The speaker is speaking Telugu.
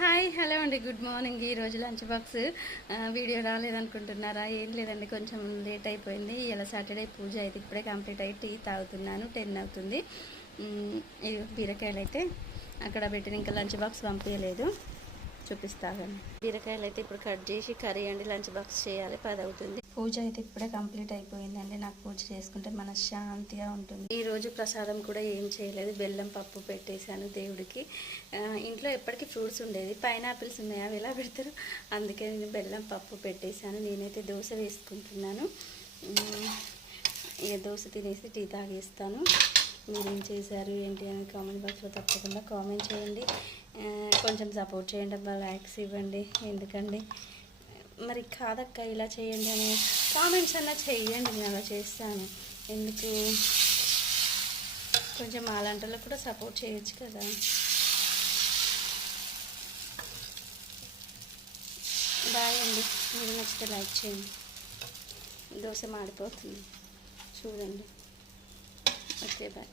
హాయ్ హలో అండి, గుడ్ మార్నింగ్. ఈరోజు లంచ్ బాక్స్ వీడియో రాలేదనుకుంటున్నారా? ఏం లేదండి, కొంచెం లేట్ అయిపోయింది. ఇలా సాటర్డే పూజ అయితే ఇప్పుడే కంప్లీట్ అయ్యి టీ తాగుతున్నాను. 10 అవుతుంది. ఇది బీరకాయలు అయితే అక్కడ పెట్టిన, ఇంకా లంచ్ బాక్స్ పంపించలేదు, చూపిస్తాను. బీరకాయలు అయితే ఇప్పుడు కట్ చేసి కర్రీ అండి లంచ్ బాక్స్ చేయాలి. 10 అవుతుంది. పూజ అయితే ఇప్పుడే కంప్లీట్ అయిపోయిందండి. నాకు పూజ చేసుకుంటే మనశ్శాంతిగా ఉంటుంది. ఈరోజు ప్రసాదం కూడా ఏం చేయలేదు, బెల్లం పప్పు పెట్టేశాను దేవుడికి. ఇంట్లో ఎప్పటికీ ఫ్రూట్స్ ఉండేది, పైనాపిల్స్ ఉన్నాయి, అవి ఎలా పెడతారు, అందుకే నేను బెల్లం పప్పు పెట్టేశాను. నేనైతే దోశ వేసుకుంటున్నాను. ఇక దోశ తినేసి టీ తాగేస్తాను. మీరేం చేశారు ఏంటి అని కామెంట్ బాక్స్లో తప్పకుండా కామెంట్ చేయండి. కొంచెం సపోర్ట్ చేయండి అబ్బా, లైక్స్ ఇవ్వండి. ఎందుకండి మరి కాదక్క ఇలా చేయండి అని కామెంట్స్ అన్నా చేయండి, నేను అలా చేస్తాను. ఎందుకు, కొంచెం అలాంటిలో కూడా సపోర్ట్ చేయొచ్చు కదా. బాయ్ అండి, మీరు నచ్చితే లైక్ చేయండి. దోశ మాడిపోతుంది చూడండి. Okay bye.